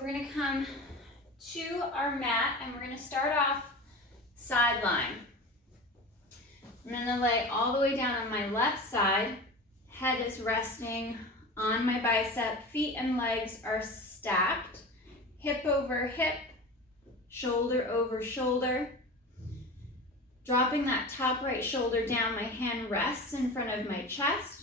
we're gonna come to our mat and we're gonna start off side line. I'm gonna lay all the way down on my left side. Head is resting on my bicep. Feet and legs are stacked. Hip over hip, shoulder over shoulder. Dropping that top right shoulder down, my hand rests in front of my chest.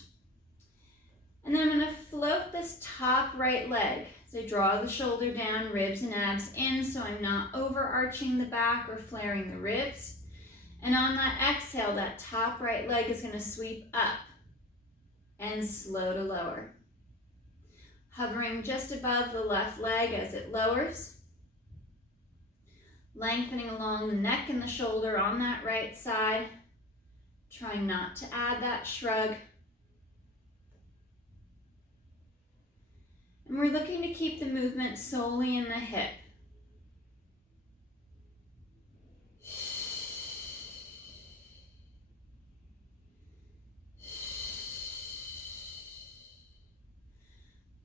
And then I'm gonna float this top right leg. So draw the shoulder down, ribs and abs in, so I'm not overarching the back or flaring the ribs. And on that exhale, that top right leg is gonna sweep up and slow to lower. Hovering just above the left leg as it lowers. Lengthening along the neck and the shoulder on that right side. Trying not to add that shrug. And we're looking to keep the movement solely in the hip.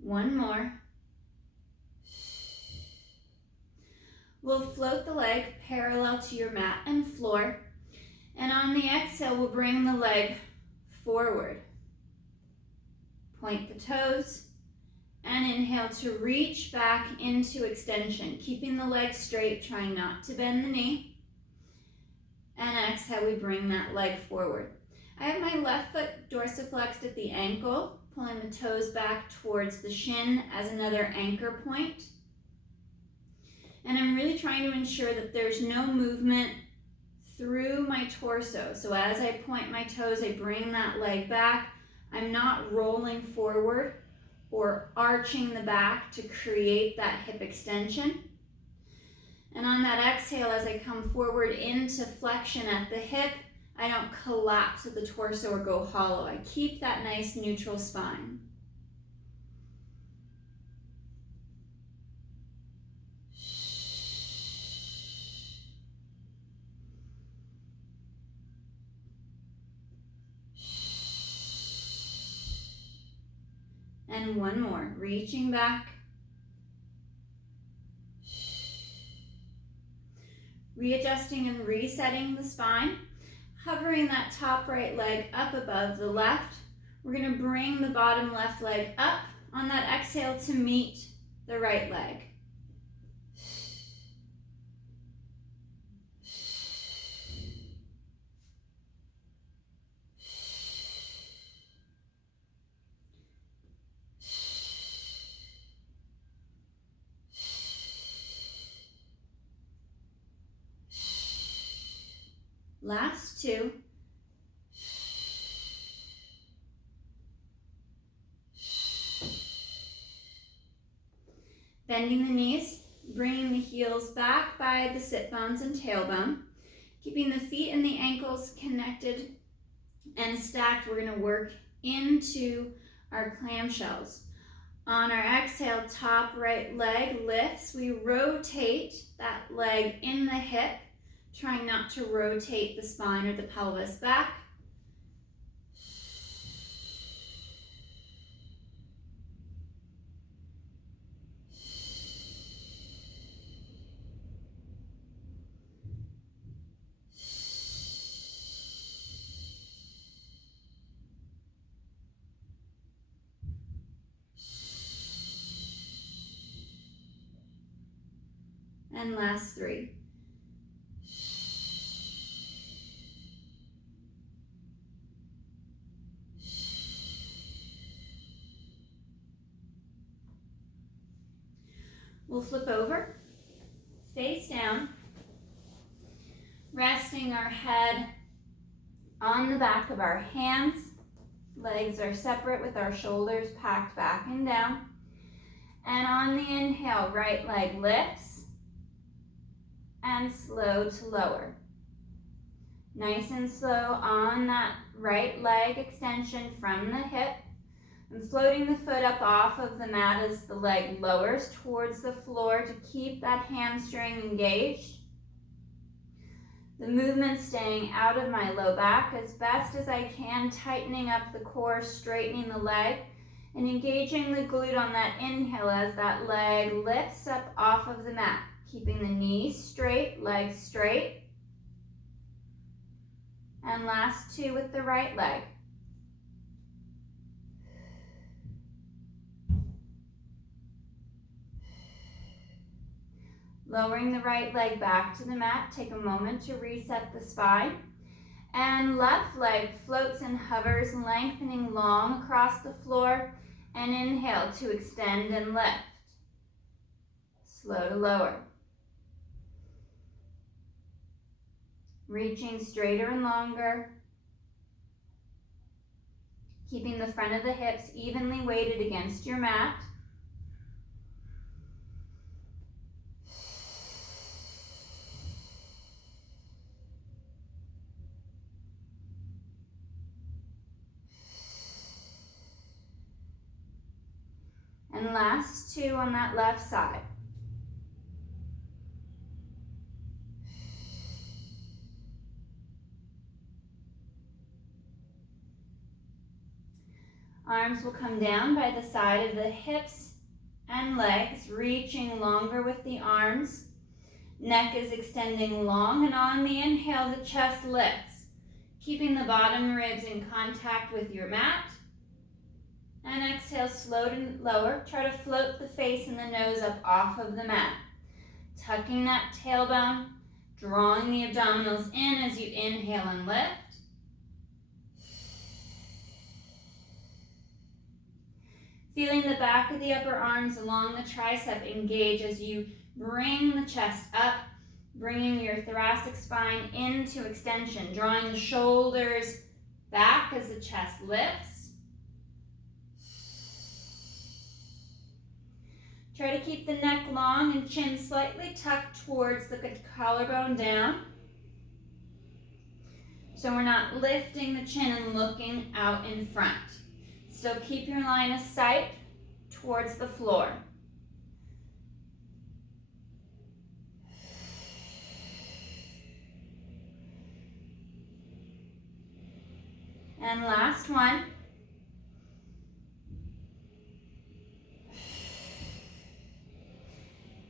One more. We'll float the leg parallel to your mat and floor. And on the exhale, we'll bring the leg forward. Point the toes. And inhale to reach back into extension, keeping the leg straight, trying not to bend the knee. And exhale, we bring that leg forward. I have my left foot dorsiflexed at the ankle, pulling the toes back towards the shin as another anchor point. And I'm really trying to ensure that there's no movement through my torso. So as I point my toes, I bring that leg back. I'm not rolling forward or arching the back to create that hip extension. And on that exhale, as I come forward into flexion at the hip, I don't collapse at the torso or go hollow. I keep that nice neutral spine. And one more, reaching back. Readjusting and resetting the spine. Hovering that top right leg up above the left. We're gonna bring the bottom left leg up on that exhale to meet the right leg. Last two. Bending the knees, bringing the heels back by the sit bones and tailbone. Keeping the feet and the ankles connected and stacked, we're going to work into our clamshells. On our exhale, top right leg lifts. We rotate that leg in the hip, trying not to rotate the spine or the pelvis back. And last three. We'll flip over, face down, resting our head on the back of our hands. Legs are separate with our shoulders packed back and down. And on the inhale, right leg lifts and slow to lower. Nice and slow on that right leg extension from the hip. I'm floating the foot up off of the mat as the leg lowers towards the floor to keep that hamstring engaged. The movement staying out of my low back as best as I can, tightening up the core, straightening the leg, And engaging the glute on that inhale as that leg lifts up off of the mat. Keeping the knees straight, legs straight. And last two with the right leg. Lowering the right leg back to the mat, take a moment to reset the spine. And left leg floats and hovers, lengthening long across the floor. And inhale to extend and lift. Slow to lower. Reaching straighter and longer. Keeping the front of the hips evenly weighted against your mat. And last two on that left side. Arms will come down by the side of the hips and legs, reaching longer with the arms. Neck is extending long, and on the inhale, the chest lifts, keeping the bottom ribs in contact with your mat. And exhale, slow to lower. Try to float the face and the nose up off of the mat. Tucking that tailbone, drawing the abdominals in as you inhale and lift. Feeling the back of the upper arms along the tricep engage as you bring the chest up, bringing your thoracic spine into extension, drawing the shoulders back as the chest lifts. Try to keep the neck long and chin slightly tucked towards the collarbone down. So we're not lifting the chin and looking out in front. Still keep your line of sight towards the floor. And last one.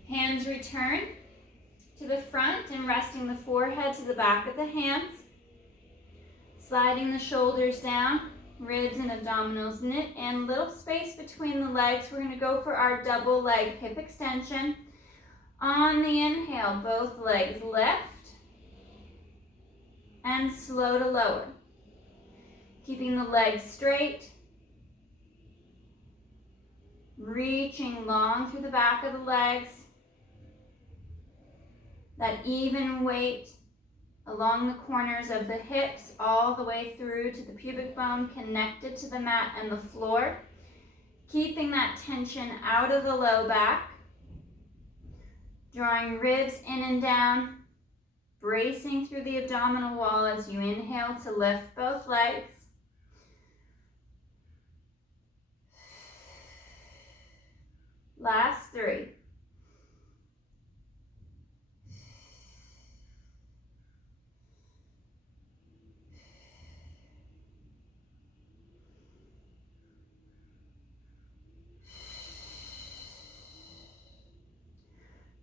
Hands return to the front and resting the forehead to the back of the hands. Sliding the shoulders down, ribs and abdominals knit, and little space between the legs. We're going to go for our double leg hip extension. On the inhale, both legs lift and slow to lower. Keeping the legs straight. Reaching long through the back of the legs. That even weight along the corners of the hips all the way through to the pubic bone connected to the mat and the floor. Keeping that tension out of the low back. Drawing ribs in and down. Bracing through the abdominal wall as you inhale to lift both legs. Last three.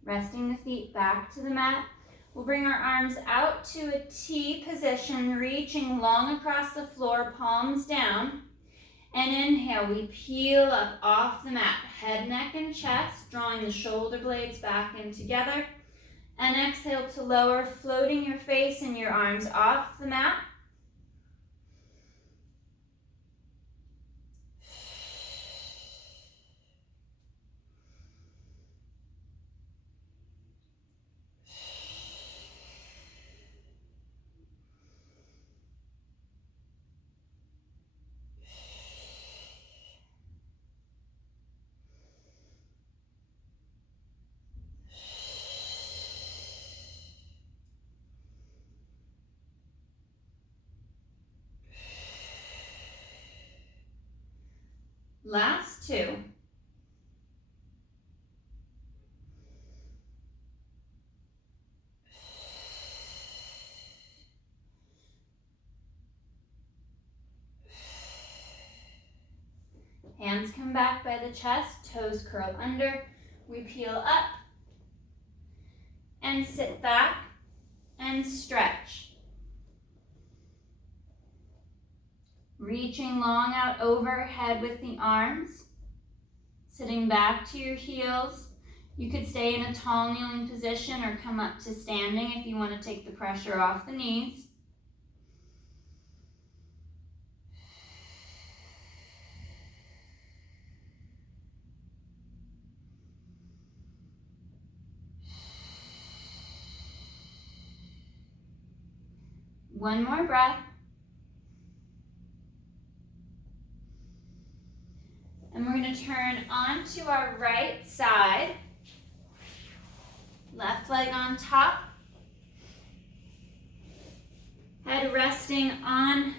Resting the feet back to the mat. We'll bring our arms out to a T position, reaching long across the floor, palms down. And inhale, we peel up off the mat, head, neck, and chest, drawing the shoulder blades back in together. And exhale to lower, floating your face and your arms off the mat. Last two. Hands back by the chest, toes curl under. We peel up and sit back and stretch. Reaching long out overhead with the arms. Sitting back to your heels. You could stay in a tall kneeling position or come up to standing if you want to take the pressure off the knees. One more breath. And we're going to turn onto our right side. Left leg on top. Head resting on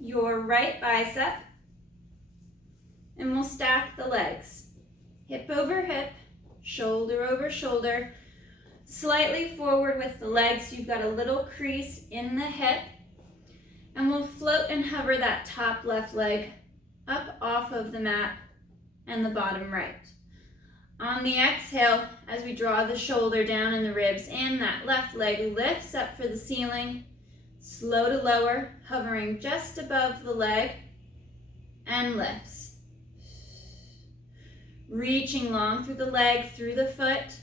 your right bicep. And we'll stack the legs. Hip over hip, shoulder over shoulder. Slightly forward with the legs. You've got a little crease in the hip. And we'll float and hover that top left leg up off of the mat and the bottom right. On the exhale, as we draw the shoulder down in the ribs and that left leg lifts up for the ceiling, slow to lower, hovering just above the leg and lifts. Reaching long through the leg, through the foot.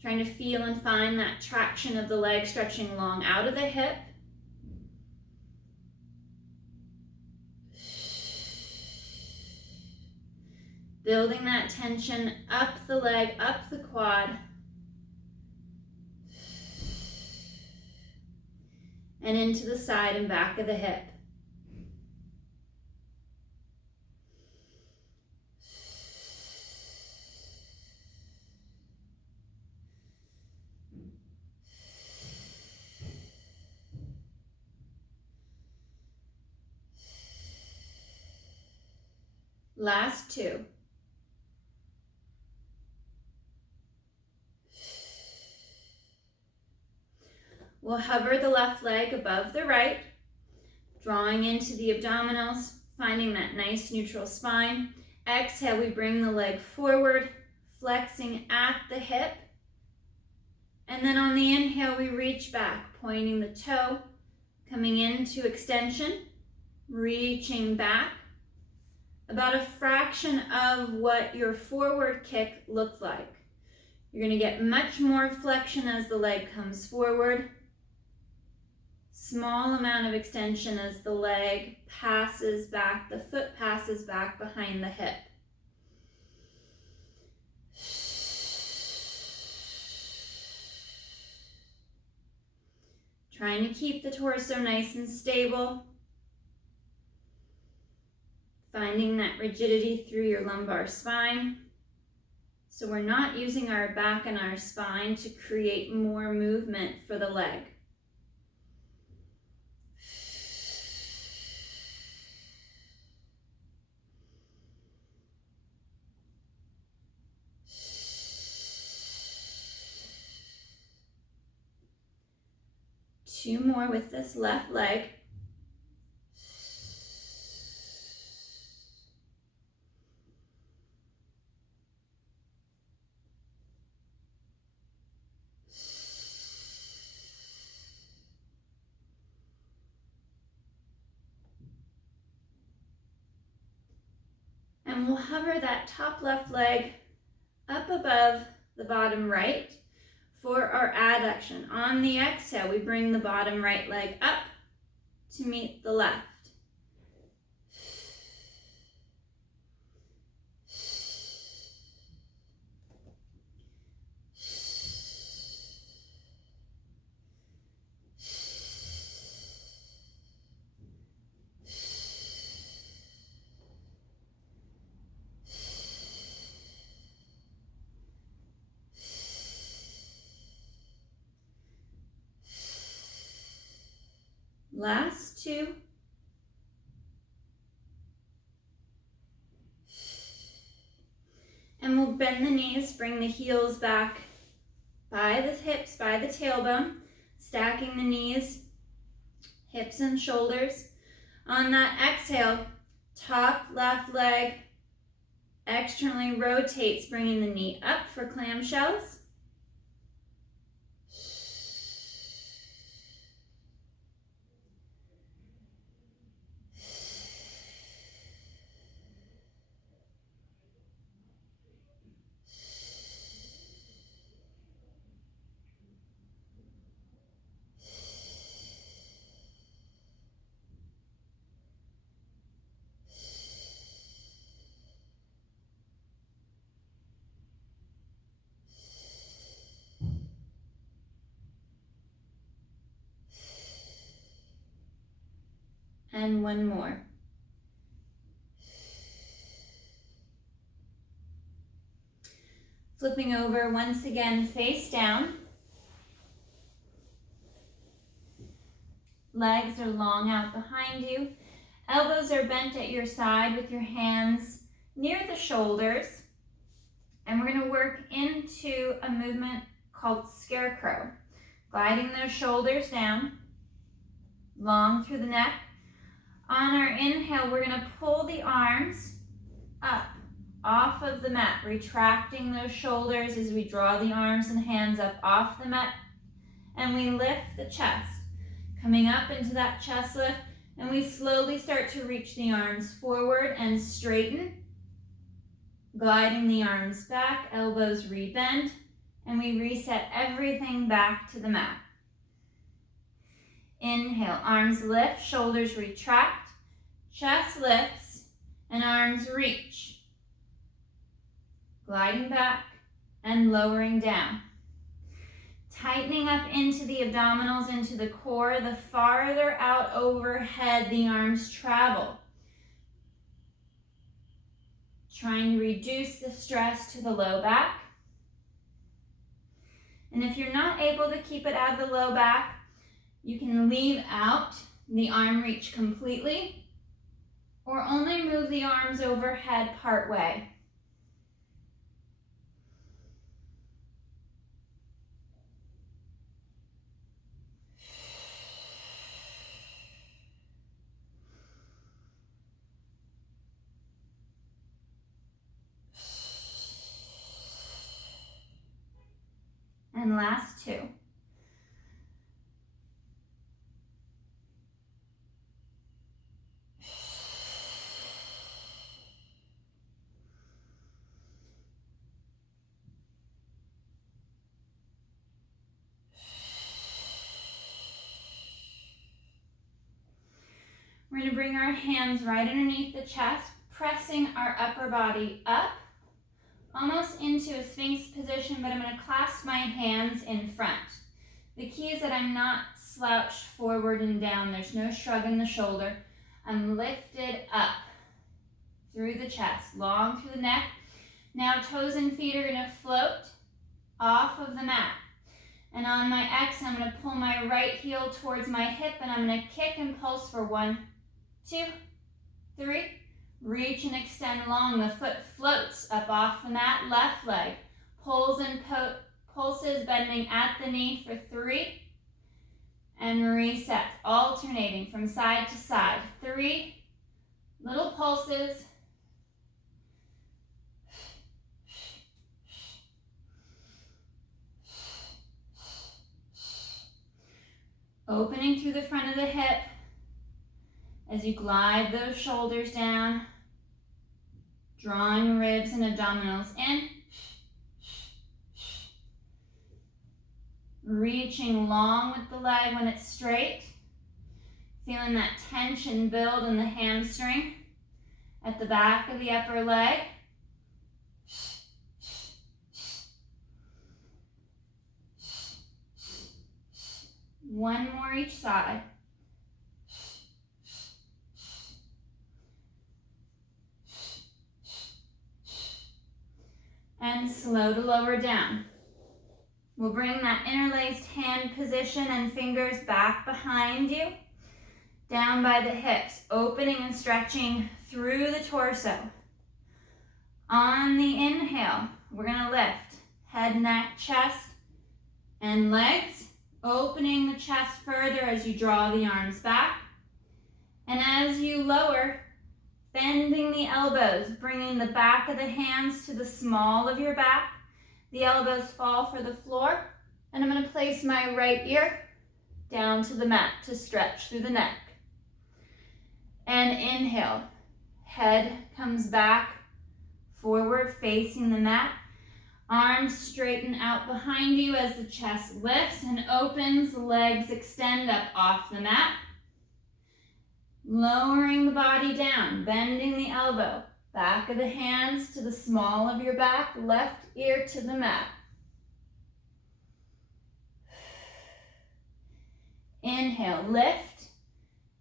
Trying to feel and find that traction of the leg stretching long out of the hip. Building that tension up the leg, up the quad. And into the side and back of the hip. Last two. We'll hover the left leg above the right, drawing into the abdominals, finding that nice neutral spine. Exhale, we bring the leg forward, flexing at the hip. And then on the inhale, we reach back, pointing the toe, coming into extension, reaching back. About a fraction of what your forward kick looked like. You're going to get much more flexion as the leg comes forward. Small amount of extension as the leg passes back, the foot passes back behind the hip. Trying to keep the torso nice and stable. Finding that rigidity through your lumbar spine. So we're not using our back and our spine to create more movement for the leg. Two more with this left leg. And we'll hover that top left leg up above the bottom right for our adduction. On the exhale, we bring the bottom right leg up to meet the left. Last two. And we'll bend the knees, bring the heels back by the hips, by the tailbone, stacking the knees, hips and shoulders. On that exhale, top left leg externally rotates, bringing the knee up for clamshells. And one more. Flipping over once again, face down. Legs are long out behind you. Elbows are bent at your side with your hands near the shoulders. And we're going to work into a movement called scarecrow. Gliding those shoulders down, long through the neck. On our inhale, we're going to pull the arms up off of the mat, retracting those shoulders as we draw the arms and hands up off the mat. And we lift the chest, coming up into that chest lift. And we slowly start to reach the arms forward and straighten. Gliding the arms back, elbows rebend, and we reset everything back to the mat. Inhale, arms lift, shoulders retract, chest lifts, and arms reach. Gliding back and lowering down. Tightening up into the abdominals, into the core. The farther out overhead the arms travel. Trying to reduce the stress to the low back. And if you're not able to keep it at the low back, you can leave out the arm reach completely or only move the arms overhead part way. And last two. We're going to bring our hands right underneath the chest, pressing our upper body up, almost into a Sphinx position, but I'm going to clasp my hands in front. The key is that I'm not slouched forward and down. There's no shrug in the shoulder. I'm lifted up through the chest, long through the neck. Now toes and feet are going to float off of the mat. And on my exhale, I'm going to pull my right heel towards my hip, and I'm going to kick and pulse for 1, 2, 3. Reach and extend long. The foot floats up off the mat. Left leg pulls and pulses, bending at the knee for 3. And reset, alternating from side to side. 3 little pulses. Opening through the front of the hip as you glide those shoulders down, drawing ribs and abdominals in, reaching long with the leg when it's straight, feeling that tension build in the hamstring at the back of the upper leg. One more each side. And slow to lower down. We'll bring that interlaced hand position and fingers back behind you, down by the hips, opening and stretching through the torso. On the inhale, we're going to lift head, neck, chest, and legs, opening the chest further as you draw the arms back. And as you lower, bending the elbows, bringing the back of the hands to the small of your back. The elbows fall for the floor. And I'm going to place my right ear down to the mat to stretch through the neck. And inhale, head comes back, forward facing the mat. Arms straighten out behind you as the chest lifts and opens, legs extend up off the mat. Lowering the body down, bending the elbow, back of the hands to the small of your back, left ear to the mat. Inhale, lift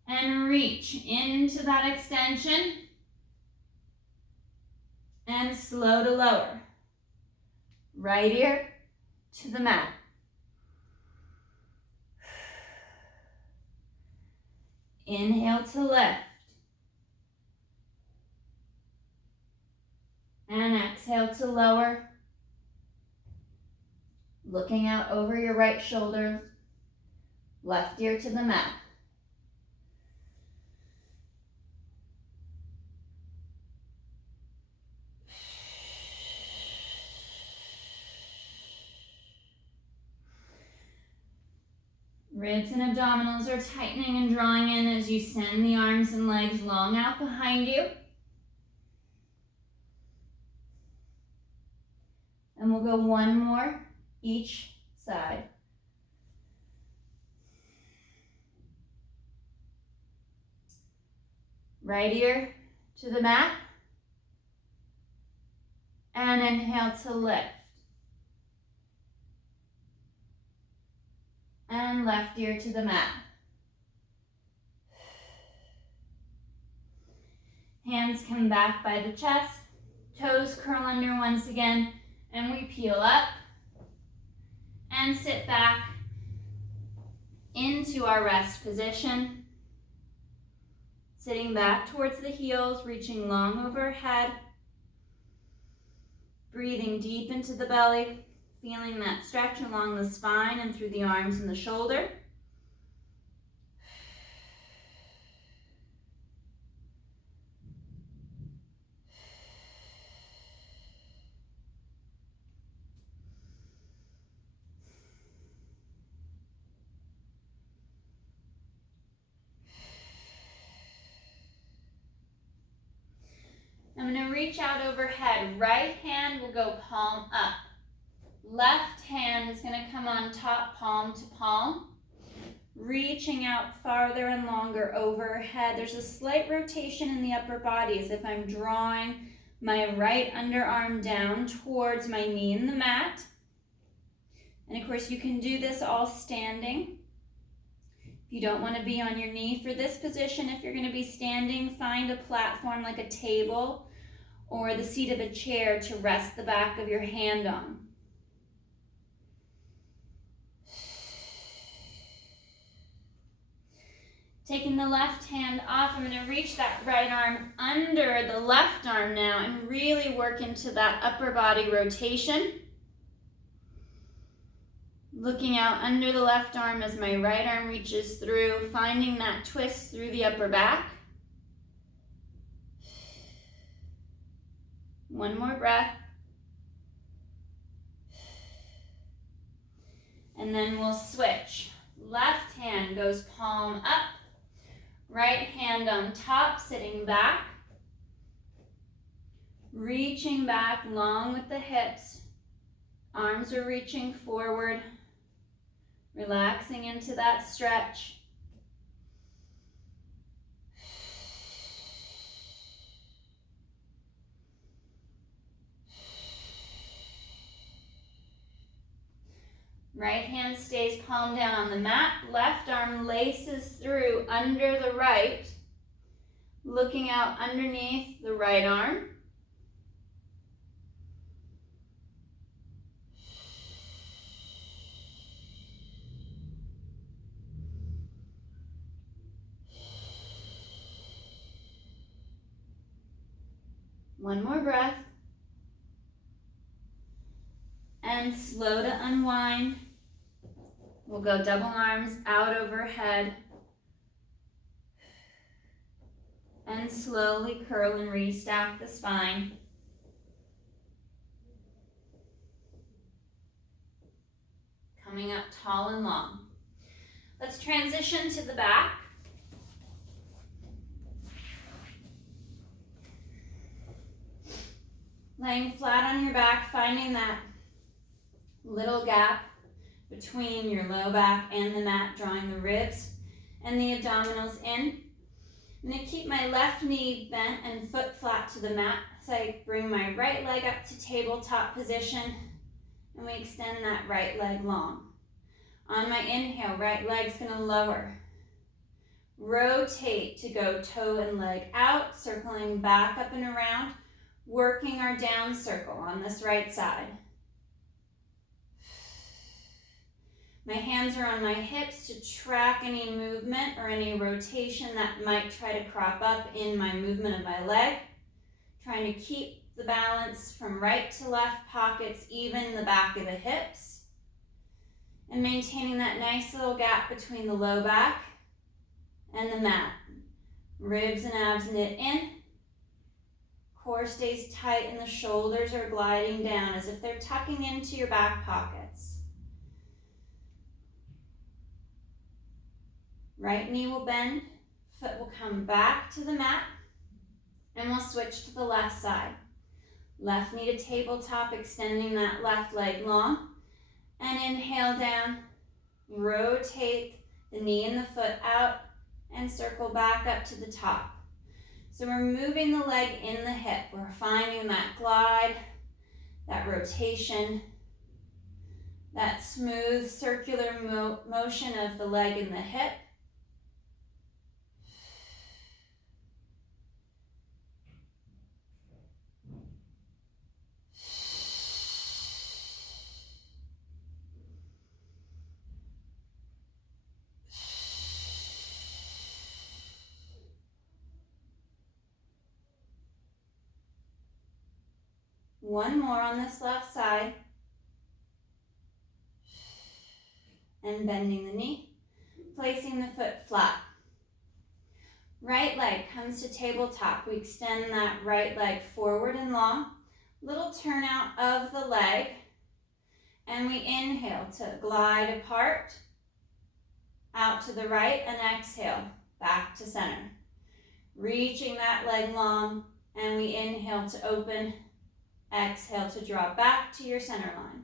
and reach into that extension and slow to lower. Right ear to the mat. Inhale to lift. And exhale to lower. Looking out over your right shoulder. Left ear to the mat. Ribs and abdominals are tightening and drawing in as you send the arms and legs long out behind you. And we'll go one more each side. Right ear to the mat. And inhale to lift. And left ear to the mat. Hands come back by the chest. Toes curl under once again. And we peel up. And sit back into our rest position. Sitting back towards the heels, reaching long overhead. Breathing deep into the belly. Feeling that stretch along the spine and through the arms and the shoulder. I'm going to reach out overhead. Right hand will go palm up. Left hand is going to come on top, palm to palm. Reaching out farther and longer overhead. There's a slight rotation in the upper body as if I'm drawing my right underarm down towards my knee in the mat. And of course you can do this all standing. If you don't want to be on your knee for this position, if you're going to be standing, find a platform like a table or the seat of a chair to rest the back of your hand on. Taking the left hand off, I'm going to reach that right arm under the left arm now and really work into that upper body rotation. Looking out under the left arm as my right arm reaches through, finding that twist through the upper back. One more breath. And then we'll switch. Left hand goes palm up. Right hand on top, sitting back. Reaching back long with the hips. Arms are reaching forward. Relaxing into that stretch. Right hand stays palm down on the mat. Left arm laces through under the right. Looking out underneath the right arm. One more breath. And slow to unwind. We'll go double arms out overhead. And slowly curl and restack the spine. Coming up tall and long. Let's transition to the back. Laying flat on your back, finding that little gap between your low back and the mat, drawing the ribs and the abdominals in. I'm going to keep my left knee bent and foot flat to the mat. So I bring my right leg up to tabletop position and we extend that right leg long. On my inhale, right leg's going to lower. Rotate to go toe and leg out, circling back up and around, working our down circle on this right side. My hands are on my hips to track any movement or any rotation that might try to crop up in my movement of my leg. Trying to keep the balance from right to left pockets even in the back of the hips. And maintaining that nice little gap between the low back and the mat. Ribs and abs knit in. Core stays tight and the shoulders are gliding down as if they're tucking into your back pockets. Right knee will bend, foot will come back to the mat, and we'll switch to the left side. Left knee to tabletop, extending that left leg long. And inhale down, rotate the knee and the foot out, and circle back up to the top. So we're moving the leg in the hip. We're finding that glide, that rotation, that smooth circular motion of the leg in the hip. One more on this left side. And bending the knee, placing the foot flat. Right leg comes to tabletop. We extend that right leg forward and long. Little turn out of the leg. And we inhale to glide apart, out to the right, and exhale, back to center. Reaching that leg long, and we inhale to open. Exhale to draw back to your center line.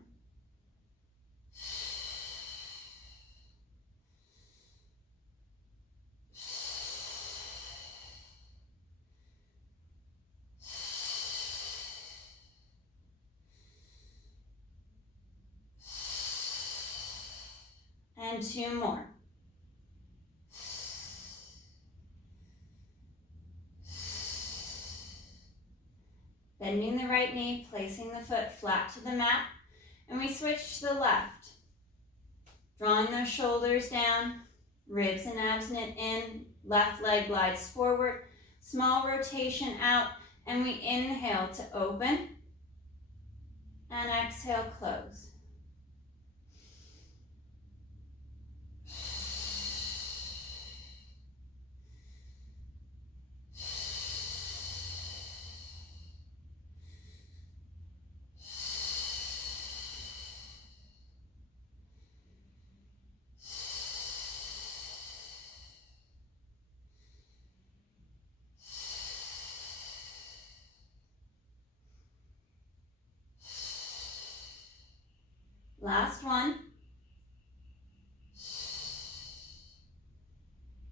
And two more. Bending the right knee, placing the foot flat to the mat, and we switch to the left. Drawing those shoulders down, ribs and abs knit in, left leg glides forward, small rotation out, and we inhale to open, and exhale, close. Last one.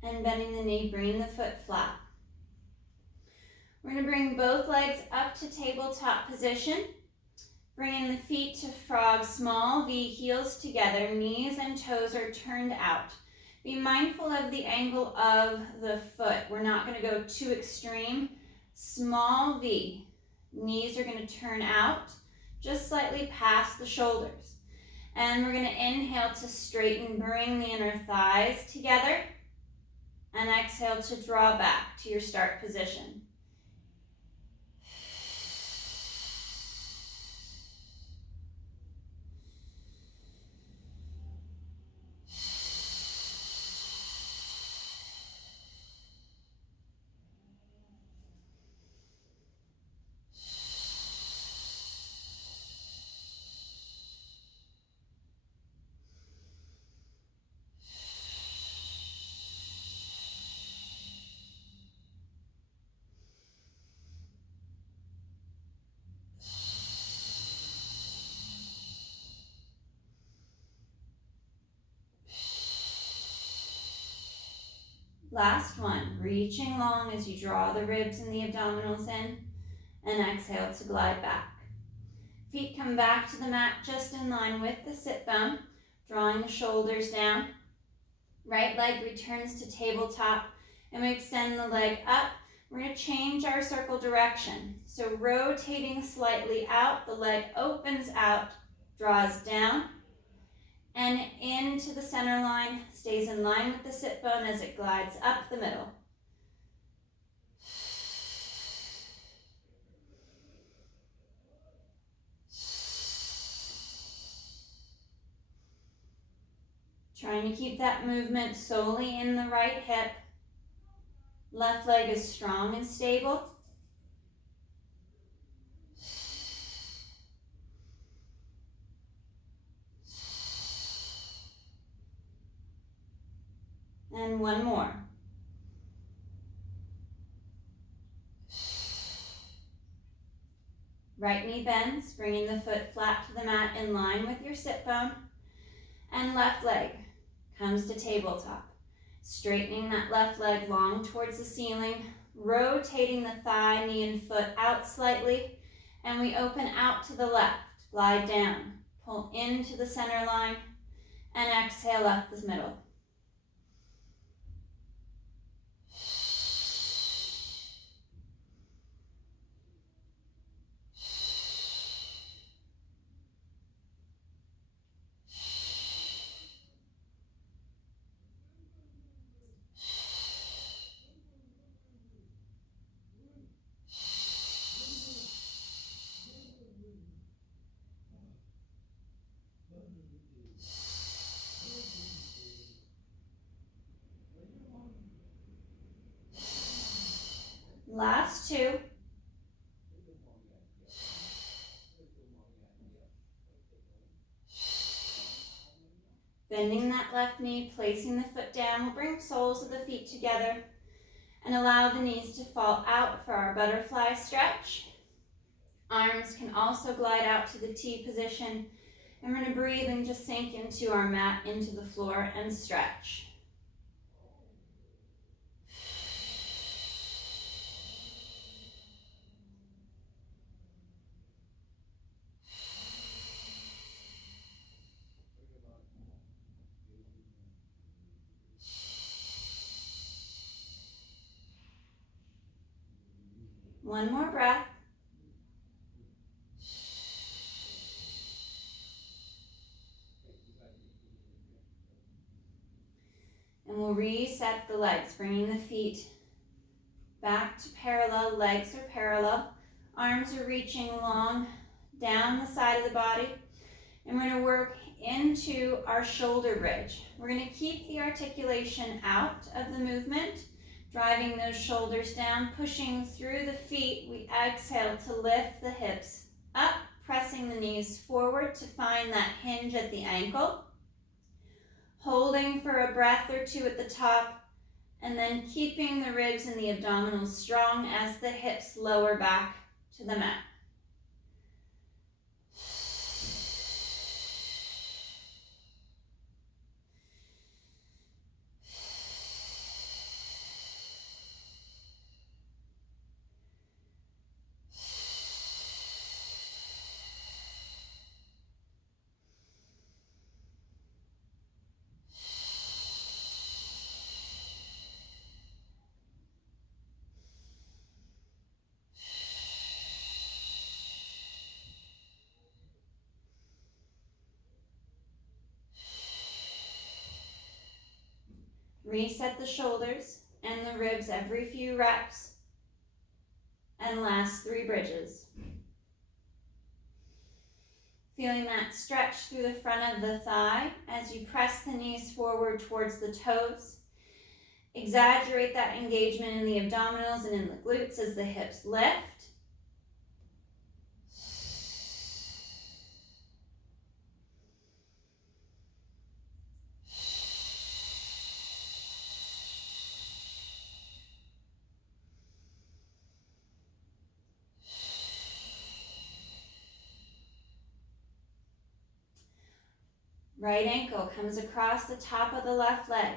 And bending the knee, bringing the foot flat. We're going to bring both legs up to tabletop position. Bringing the feet to frog, small V, heels together, knees and toes are turned out. Be mindful of the angle of the foot. We're not going to go too extreme. Small V, knees are going to turn out just slightly past the shoulders. And we're going to inhale to straighten, bring the inner thighs together. And exhale to draw back to your start position. Last one, reaching long as you draw the ribs and the abdominals in, and exhale to glide back. Feet come back to the mat just in line with the sit bone, drawing the shoulders down. Right leg returns to tabletop, and we extend the leg up. We're going to change our circle direction. So rotating slightly out, the leg opens out, draws down, and into the center line, stays in line with the sit bone as it glides up the middle. Trying to keep that movement solely in the right hip. Left leg is strong and stable. And one more. Right knee bends, bringing the foot flat to the mat in line with your sit bone. And left leg comes to tabletop. Straightening that left leg long towards the ceiling, rotating the thigh, knee, and foot out slightly, and we open out to the left, glide down, pull into the center line, and exhale up the middle. Last two. Bending that left knee, placing the foot down. We'll bring soles of the feet together and allow the knees to fall out for our butterfly stretch. Arms can also glide out to the T position. And we're going to breathe and just sink into our mat, into the floor, and stretch. One more breath. And we'll reset the legs, bringing the feet back to parallel. Legs are parallel. Arms are reaching long down the side of the body. And we're going to work into our shoulder bridge. We're going to keep the articulation out of the movement, driving those shoulders down, pushing through the feet. We exhale to lift the hips up, pressing the knees forward to find that hinge at the ankle. Holding for a breath or two at the top, and then keeping the ribs and the abdominals strong as the hips lower back to the mat. Reset the shoulders and the ribs every few reps. And last 3 bridges. Feeling that stretch through the front of the thigh as you press the knees forward towards the toes. Exaggerate that engagement in the abdominals and in the glutes as the hips lift. Right ankle comes across the top of the left leg.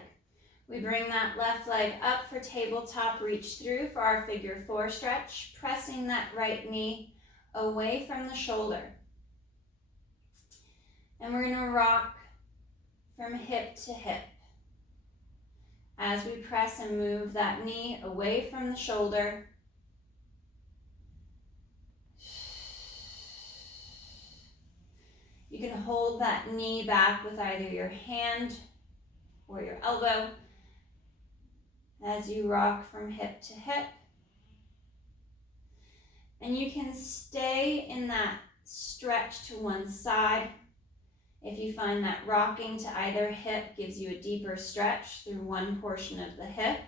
We bring that left leg up for tabletop reach through for our figure 4 stretch, pressing that right knee away from the shoulder. And we're going to rock from hip to hip. As we press and move that knee away from the shoulder, you can hold that knee back with either your hand or your elbow as you rock from hip to hip. And you can stay in that stretch to one side. If you find that rocking to either hip gives you a deeper stretch through one portion of the hip.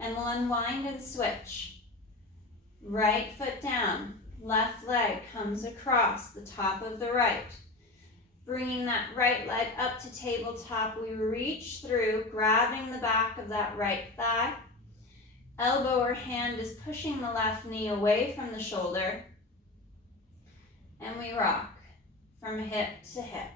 And we'll unwind and switch. Right foot down, left leg comes across the top of the right. Bringing that right leg up to tabletop, we reach through, grabbing the back of that right thigh. Elbow or hand is pushing the left knee away from the shoulder. And we rock from hip to hip.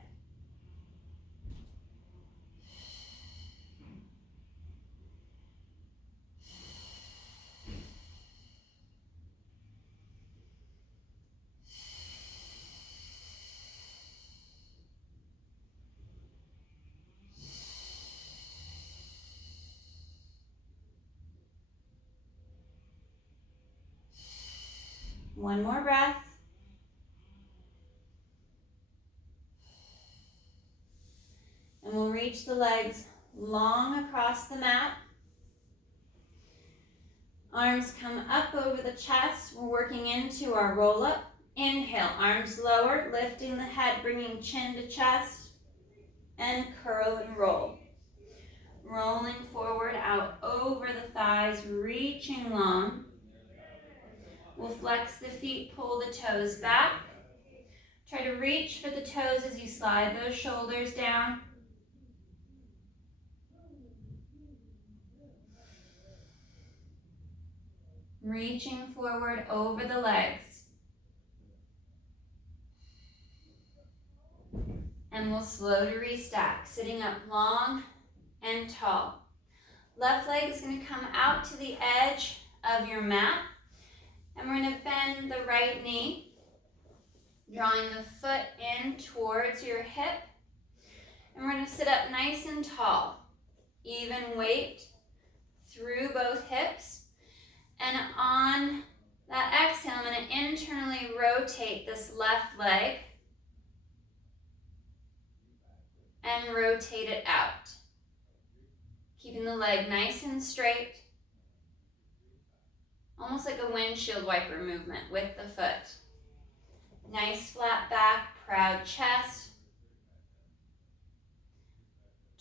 One more breath. And we'll reach the legs long across the mat. Arms come up over the chest. We're working into our roll up. Inhale, arms lower, lifting the head, bringing chin to chest. And curl and roll. Rolling forward out over the thighs, reaching long. We'll flex the feet, pull the toes back. Try to reach for the toes as you slide those shoulders down. Reaching forward over the legs. And we'll slow to restack, sitting up long and tall. Left leg is going to come out to the edge of your mat. And we're going to bend the right knee, drawing the foot in towards your hip. And we're going to sit up nice and tall. Even weight through both hips. And on that exhale, I'm going to internally rotate this left leg and rotate it out. Keeping the leg nice and straight. Almost like a windshield wiper movement with the foot. Nice flat back, proud chest.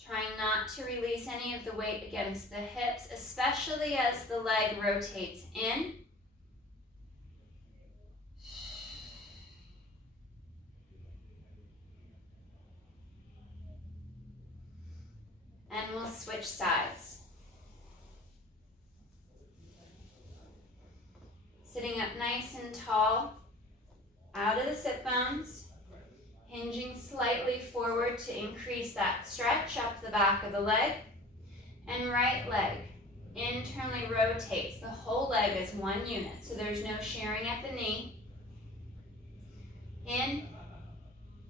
Trying not to release any of the weight against the hips, especially as the leg rotates in. And we'll switch sides. Sitting up nice and tall, out of the sit bones, hinging slightly forward to increase that stretch up the back of the leg, and right leg internally rotates. The whole leg is one unit, so there's no shearing at the knee. In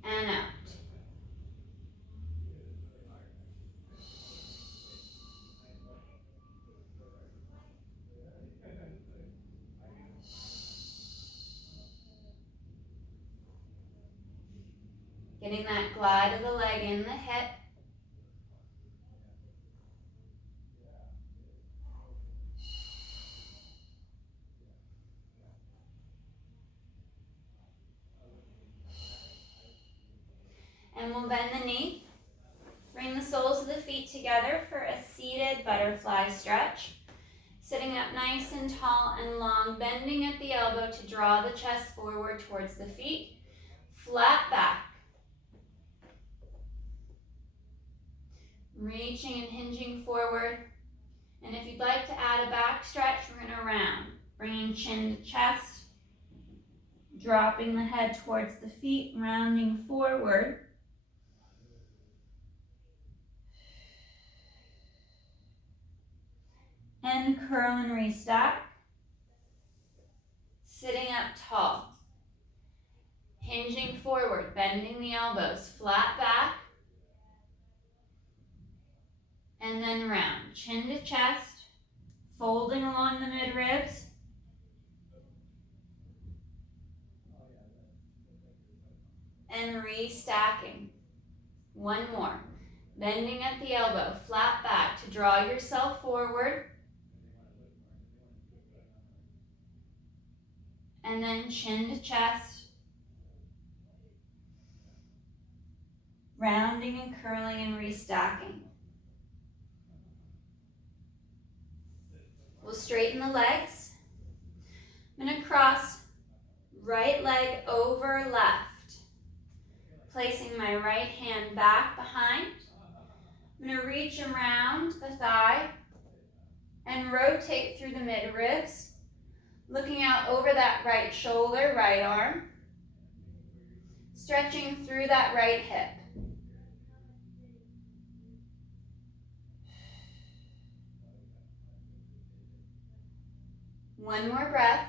and out. Getting that glide of the leg in the hip. And we'll bend the knee. Bring the soles of the feet together for a seated butterfly stretch. Sitting up nice and tall and long, bending at the elbow to draw the chest forward towards the feet. Flat back. Reaching and hinging forward And if you'd like to add a back stretch, we're going to round. Bringing chin to chest, dropping the head towards the feet, rounding forward. And curl and restack. Sitting up tall. Hinging forward, bending the elbows, flat back. And then round, chin to chest, folding along the mid-ribs. And restacking. One more. Bending at the elbow, flat back to draw yourself forward. And then chin to chest. Rounding and curling and restacking. We'll straighten the legs. I'm going to cross right leg over left. Placing my right hand back behind. I'm going to reach around the thigh and rotate through the mid-ribs, looking out over that right shoulder, right arm, stretching through that right hip. One more breath,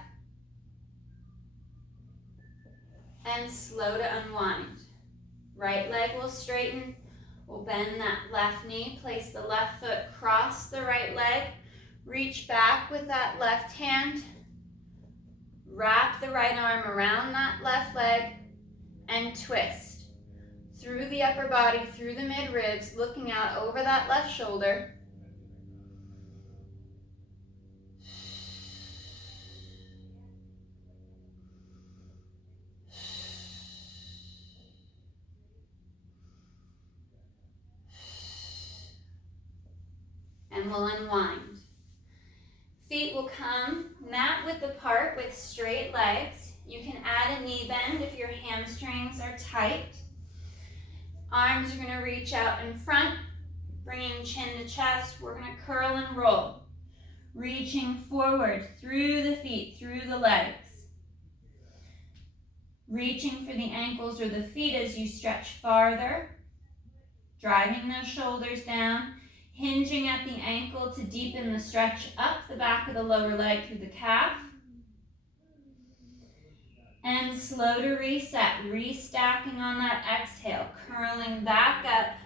and slow to unwind. Right leg will straighten. We'll bend that left knee, place the left foot across the right leg, reach back with that left hand, wrap the right arm around that left leg, and twist through the upper body, through the mid-ribs, looking out over that left shoulder. And we'll unwind. Feet will come mat width apart with straight legs. You can add a knee bend if your hamstrings are tight. Arms are going to reach out in front, bringing chin to chest. We're going to curl and roll. Reaching forward through the feet, through the legs. Reaching for the ankles or the feet as you stretch farther. Driving those shoulders down. Hinging at the ankle to deepen the stretch up the back of the lower leg through the calf. And slow to reset, restacking on that exhale, curling back up,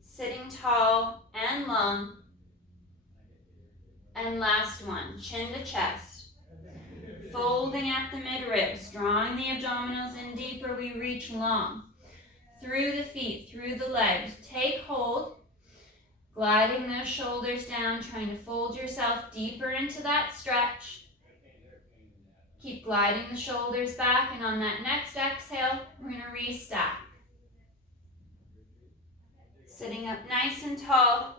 sitting tall and long. And last one, chin to chest. Folding at the mid-ribs, drawing the abdominals in deeper, we reach long. Through the feet, through the legs, take hold. Gliding those shoulders down, trying to fold yourself deeper into that stretch. Keep gliding the shoulders back, and on that next exhale, we're going to restack. Sitting up nice and tall,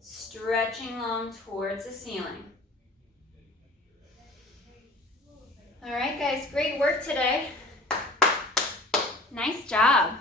stretching long towards the ceiling. All right, guys, great work today. Nice job.